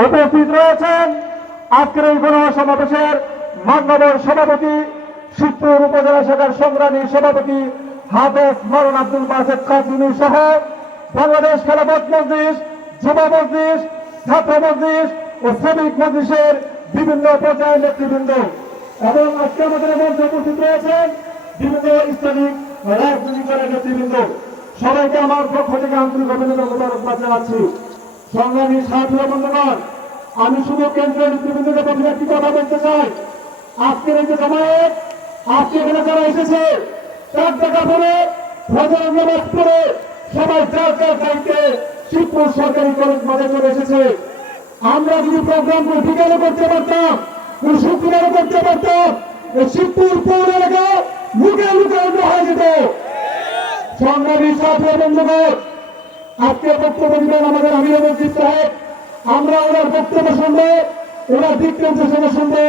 উপস্থিত রয়েছেন আজকের এই গণসমাবেশের মাননীয় সভাপতি শিবপুর উপজেলা শাখার সংগ্রামী সভাপতি হাফেজ মাওলানা আব্দুল বাসেত কাসিমি সহ বাংলাদেশ খেলাফত মজলিস, যুব মজলিস, ছাত্র মজলিস ও শ্রমিক মজলিসের বিভিন্ন পর্যায়ের নেতৃবৃন্দ এবং আজকে আমাদের মঞ্চে উপস্থিত রয়েছেন বিভিন্ন ইসলামিক রাজনৈতিক দলের নেতৃবৃন্দ। সবাইকে আমার পক্ষ থেকে আন্তরিক অভিনন্দন মোবারকবাদ জানাচ্ছি। সংগ্রামী সাথী বন্ধুগণ, আমি শুধু কেন্দ্রীয় নেতৃবৃন্দকে প্রথমে একটি কথা বলতে চাই। আজকের এই যে জামায়াত, আজকে এখানে যারা এসেছে, 4 টাকা পরে ফজর নামাজ পড়ে সবাই যার যার দায়িত্বে শিবপুর সরকারি কলেজ মাঠে চলে এসেছে। আমরা যদি প্রোগ্রাম বিকালে করতে পারতাম, শুক্রবারে করতে পারতাম, শিবপুর পৌর এলাকা লুকে লুকে অন্য হয়ে যেত। সংগ্রামী সাথী বন্ধুগণ, আজকে বক্তব্য দিবেন আমাদের আমির মসজিদ সাহেব। আমরা ওনার বক্তব্য শুনবো, ওনার দিক নির্দেশনা শুনবো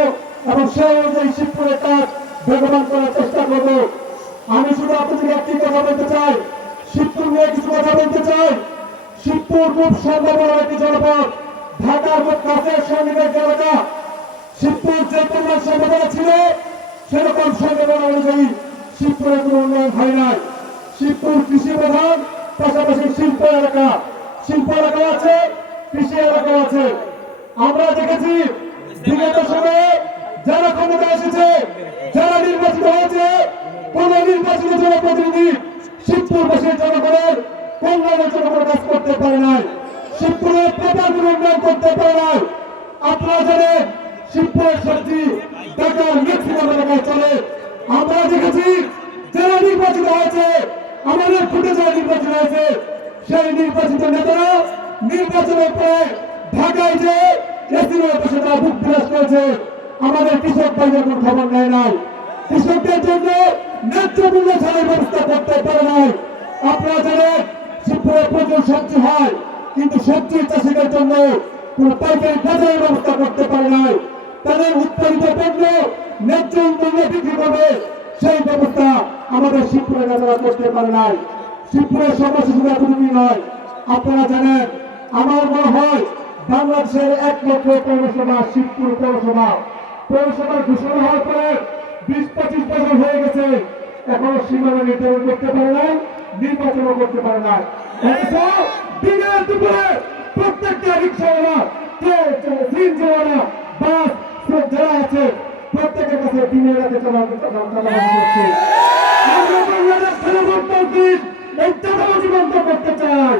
এবং সেই অনুযায়ী শিবপুরের কাজ বেগবান করার চেষ্টা করবো। আমি শুধু আপনাদের একটি কথা বলতে চাই, শিবপুর নিয়ে কিছু কথা বলতে চাই। শিবপুর খুব সম্ভাবনা একটি জনপদ, ঢাকার খুব কাছের সঙ্গীতের এলাকা। শিবপুর যে পরিমাণ সম্ভাবনা ছিল, সেরকম সম্ভাবনা অনুযায়ী শিবপুরের কোনো উন্নয়ন হয় নাই। শিবপুর কৃষি প্রধান, পাশাপাশি শিল্প এলাকা আছে, কৃষি এলাকা আছে। আমরা দেখেছি বিগত সময়ে যারা ক্ষমতা এসেছে, যারা নির্বাচিত হয়েছে, কোন নির্বাচিত জনপ্রতিনিধি শিবপুরবাসীর জনগণের কল্যাণের জন্য কোনো কাজ করতে পারে নাই, শিবপুরের প্রপার উন্নয়ন করতে পারে নাই। আপনারা জানেন শিবপুরের সবজি ঢাকার ম্যাক্সিমাম এলাকায় চলে। আমরা দেখেছি যারা নির্বাচিত হয়েছে, আমাদের ফুটে যারা নির্বাচিত হয়েছে, সেই নির্বাচিত নেতারা নির্বাচনের পরে ঢাকায় যে এসির বসে তারা বুক বিলাস করেছে। আমাদের কৃষক ভাইদের কোন খবর নেয় নাই, কৃষকদের জন্য ন্যায্য মূল্য ছাড়ের ব্যবস্থা করতে পারে নাই। আপনারা জানেন শিবপুরে প্রচুর সবজি হয়, কিন্তু সবজি চাষিদের জন্য কোন পাইকারি বাজারের ব্যবস্থা করতে পারে নাই। তাদের উৎপাদিত পণ্য ন্যায্য মূল্যে বিক্রি করবে, সেই ব্যবস্থা আমাদের শিবপুরের নেতারা করতে পারে নাই। শিবপুরের সমস্যা শুধু এতটুকুই নয়, আপনারা জানেন আমার মনে হয় বাংলাদেশের একমাত্র পৌরসভা শিবপুর পৌরসভা। পৌরসভার ঘোষণা হওয়ার পরে 20-25 বছর হয়ে গেছে, এখনো সীমানা নির্ধারণ করতে পারে নাই, নির্বাচনও করতে পারে নাই। দিনের দুপুরে প্রত্যেকটা রিক্সাওয়ালা, সিএনজিওয়ালা, বাস যারা আছে, প্রত্যেকের কাছে দিনের রাতে চাঁদাবাজি করছে। আমরা বাংলাদেশ খেলাফত মজলিস এই চাঁদাবাজি বন্ধ করতে চাই।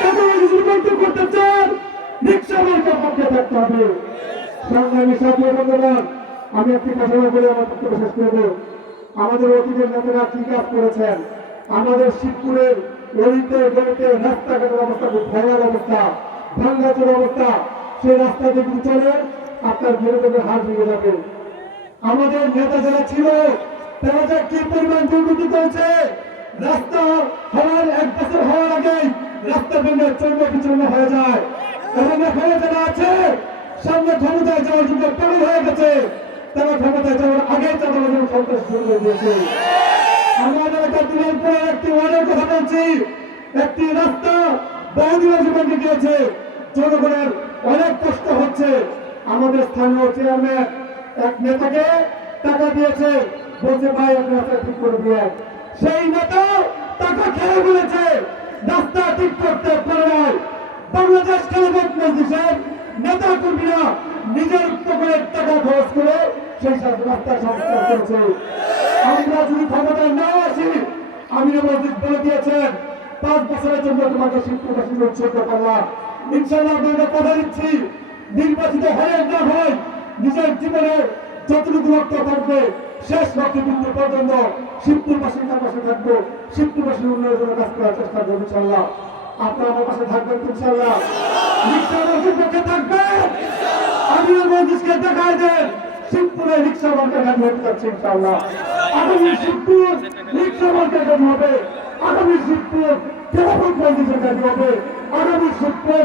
চাঁদাবাজি বন্ধ করতে চান, রিক্সাওয়ালার পক্ষে থাকতে হবে। সংগ্রামী সাথী বন্ধুগণ, আমি একটি ঘোষণা করে আমার বক্তব্য শেষ করব। আমাদের অতীতের নেতারা কি কাজ করেছেন, আমাদের শিবপুরের গলিতে গলিতে রাস্তাঘাটের অবস্থা খুব ভয়াল অবস্থা, ভাঙ্গাচোর অবস্থা। সেই রাস্তা যদি চলে আপনার বিরোধীদের হার ভেঙে যাবে। আমাদের নেতা যারা ছিল তারা যে কি পরিমাণ দুর্নীতি করেছে, রাস্তা হওয়ার 1 বছর হওয়ার আগেই রাস্তা ভেঙে চর্ম বিচূর্ণ হয়ে যায়। এবং এখানে যারা আছে সামনে ক্ষমতায় যাওয়ার জন্য তৈরি হয়ে গেছে, তারা ক্ষমতায় যাওয়ার আগে তাদের সন্ত্রাস শুরু করে দিয়েছে। আমাদের দিনাজপুরের একটি ওয়ার্ডের কথা বলছি, একটি রাস্তা বহুদিনের জীবন গিয়েছে, জনগণের অনেক কষ্ট হচ্ছে। আমাদের স্থানীয় চেয়ারম্যান এক নেতাকে টাকা দিয়েছে, বলছে ভাই আপনি রাস্তা ঠিক করে দিয়ে। সেই নেতা টাকা খেয়ে বলেছে, রাস্তা ঠিক করতে পারে নাই। বাংলাদেশ খেলাফত মজলিসের নেতা কর্মীরা নিজের পকেটের টাকা খরচ করে সেই সব রাস্তা সংস্কার করেছে। আমরা যদি ক্ষমতায় না আসি, আমির মসজিদ বলে দিয়েছেন 5 বছরের জন্য তোমাকে শিবপুরবাসী উচ্ছেদ করলাম। ইনশাআল্লাহ আপনাদের কথা দিচ্ছি, নির্বাচিত হয় না হয়, নিজের জীবনে যতটুকু রক্ত থাকবে শেষ রক্তবিন্দু পর্যন্ত শিবপুরবাসীর পাশে থাকবো, শিবপুরবাসীর উন্নয়নের জন্য কাজ করার চেষ্টা করবো ইনশাআল্লাহ। আপনারা আমার পাশে থাকবেন ইনশাআল্লাহ, রিক্সাওয়ালাদের পক্ষে থাকবেন। আমির মসজিদকে দেখায় দেন শিবপুরে রিক্সাওয়ালাদের গাড়ি হতে যাচ্ছে ইনশাআল্লাহ। আগামী শিবপুর রিক্সাওয়ালাদের গাড়ি হবে, আগামী শিবপুর খেলাফত মসজিদের গাড়ি হবে, আগামী শিবপুর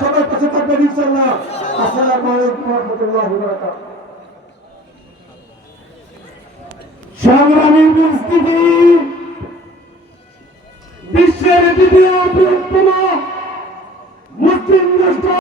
সবার কাছে থাকবেন ইনশাআল্লাহ। আসসালামু আলাইকুম ওয়া রাহমাতুল্লাহি ওয়া বারাকাতুহু। সংগ্রামী উপস্থিতি, বিশ্বের দ্বিতীয় বৃহত্তম পশ্চিম